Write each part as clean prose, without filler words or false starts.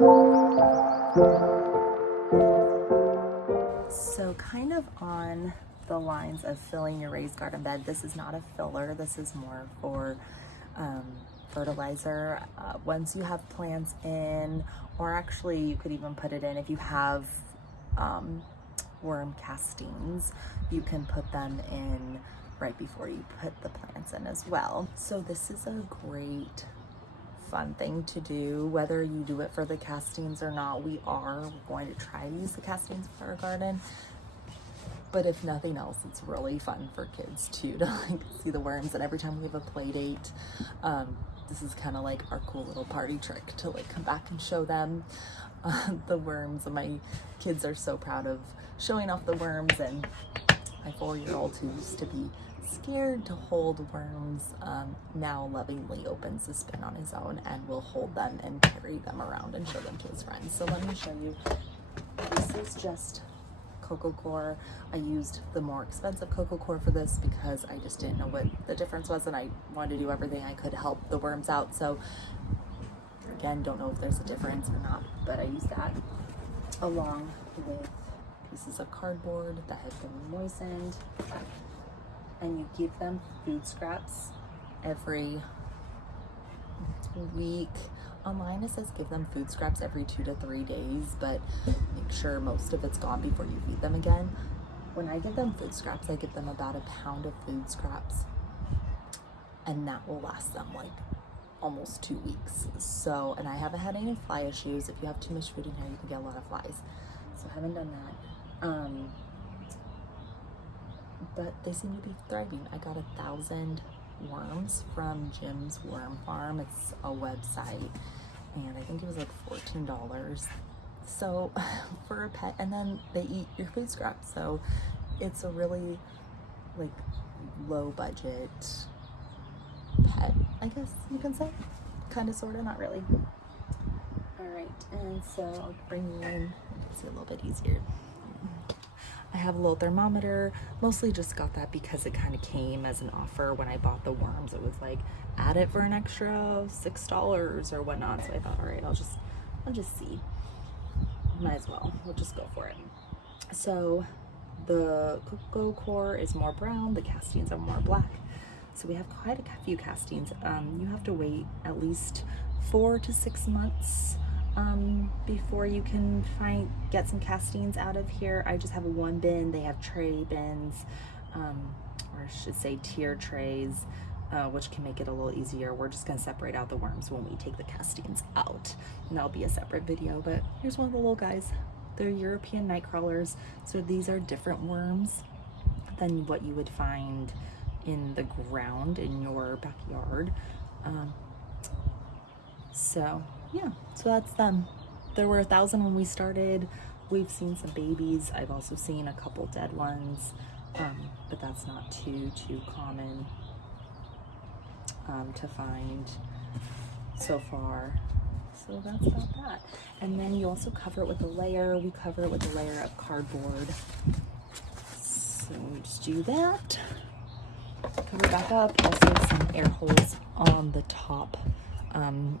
So kind of on the lines of filling your raised garden bed, this is not a filler, this is more for fertilizer. Once you have plants in, or actually you could even put it in if you have worm castings, you can put them in right before you put the plants in as well. So this is a great fun thing to do, whether you do it for the castings or not. We're going to try to use the castings for our garden, but if nothing else, it's really fun for kids too to like see the worms. And every time we have a play date, this is kind of like our cool little party trick to like come back and show them the worms. And my kids are so proud of showing off the worms, and my 4-year-old who used to be scared to hold worms now lovingly opens the bin on his own and will hold them and carry them around and show them to his friends. So let me show you. This is just Coco Coir. I used the more expensive Coco Coir for this because I just didn't know what the difference was, and I wanted to do everything I could help the worms out. So again, don't know if there's a difference or not, but I used that along with pieces of cardboard that have been moistened. And you give them food scraps every week. Online it says give them food scraps every 2 to 3 days, but make sure most of it's gone before you feed them again. When I give them food scraps, I give them about a pound of food scraps, and that will last them like almost 2 weeks. So, and I haven't had any fly issues. If you have too much food in here, you can get a lot of flies. So I haven't done that. But they seem to be thriving. I got 1,000 worms from Jim's Worm Farm. It's a website, and I think it was like $14. So for a pet, and then they eat your food scraps. So it's a really like low budget pet, I guess you can say. Kind of, sort of, not really. All right, and so I'll bring you in. It's a little bit easier. I have a little thermometer, mostly just got that because it kind of came as an offer when I bought the worms. It was like, add it for an extra $6 or whatnot. So I thought, all right, I'll just see. Might as well, we'll just go for it. So the Coco Coir is more brown, the castings are more black. So we have quite a few castings. You have to wait at least 4 to 6 months before you can get some castings out of here. I just have one bin. They have tray bins, or I should say tier trays, which can make it a little easier. We're just gonna separate out the worms when we take the castings out, and that'll be a separate video. But here's one of the little guys. They're European night crawlers. So these are different worms than what you would find in the ground in your backyard. So yeah, so that's them. There were 1,000 when we started. We've seen some babies. I've also seen a couple dead ones, but that's not too common to find so far. So that's about that. And then you also cover it with a layer. We cover it with a layer of cardboard. So we just do that. Cover it back up. Also some air holes on the top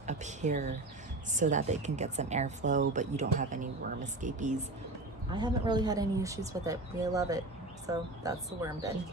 up here so that they can get some airflow, but you don't have any worm escapees. I haven't really had any issues with it. We love it. So that's the worm bin.